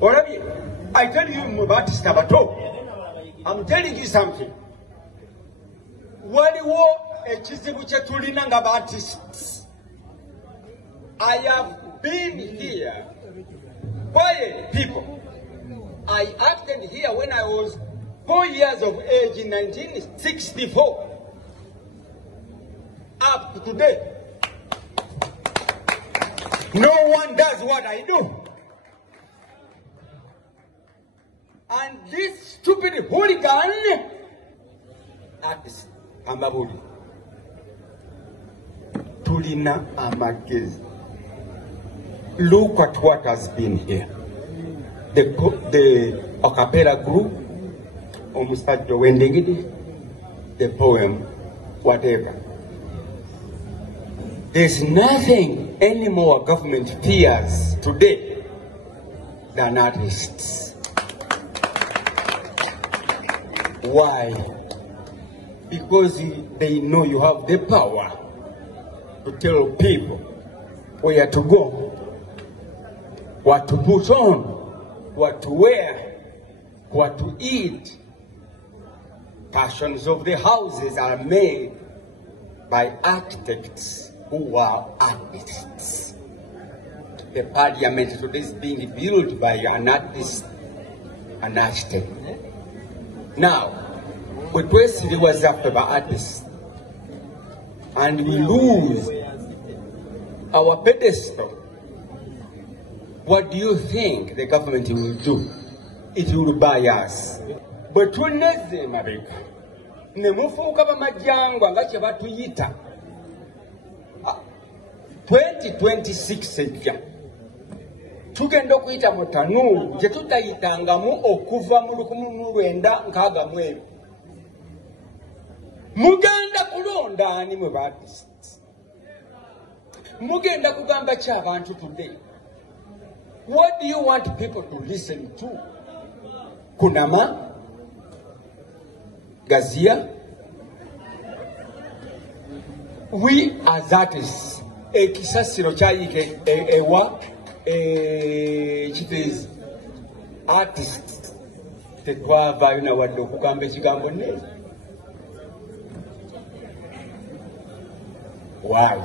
Already, I tell you about Stabato. I'm telling you something. Waliwo ekizibu kye tulina nga artists. I have been here. Quiet people. I acted here when I was 4 years of age in 1964. Up to today. No one does what I do. And this stupid hooligan artist, Ababade, tulina amagezi. Look at what has been here. The a cappella group, Omustajja Wendegidi, the poem, whatever. There's nothing any more government fears today than artists. Why? Because they know you have the power to tell people where to go, what to put on, what to wear, what to eat. Fashions of the houses are made by architects who are artists. The parliament today is being built by an artist, an architect. Now, what Wesley was after by artists, and we lose our pedestal. What do you think the government will do? It will buy us. But when they nemufuuka bamajjangwa nga kye batuyita 2026 ejja tugenda okuyita mu tanuulu gye tutayitangamu okuva mu 1962. Mugenda kulonda ani mwe baartists? Mugenda kugamba ki abantu today? What do you want people to listen to? Kunama? Gazia? We as artists, ekisasiro kyayike ewa kitezi artists tetwavaayo na wadde okugamba ekigambo neza. Why?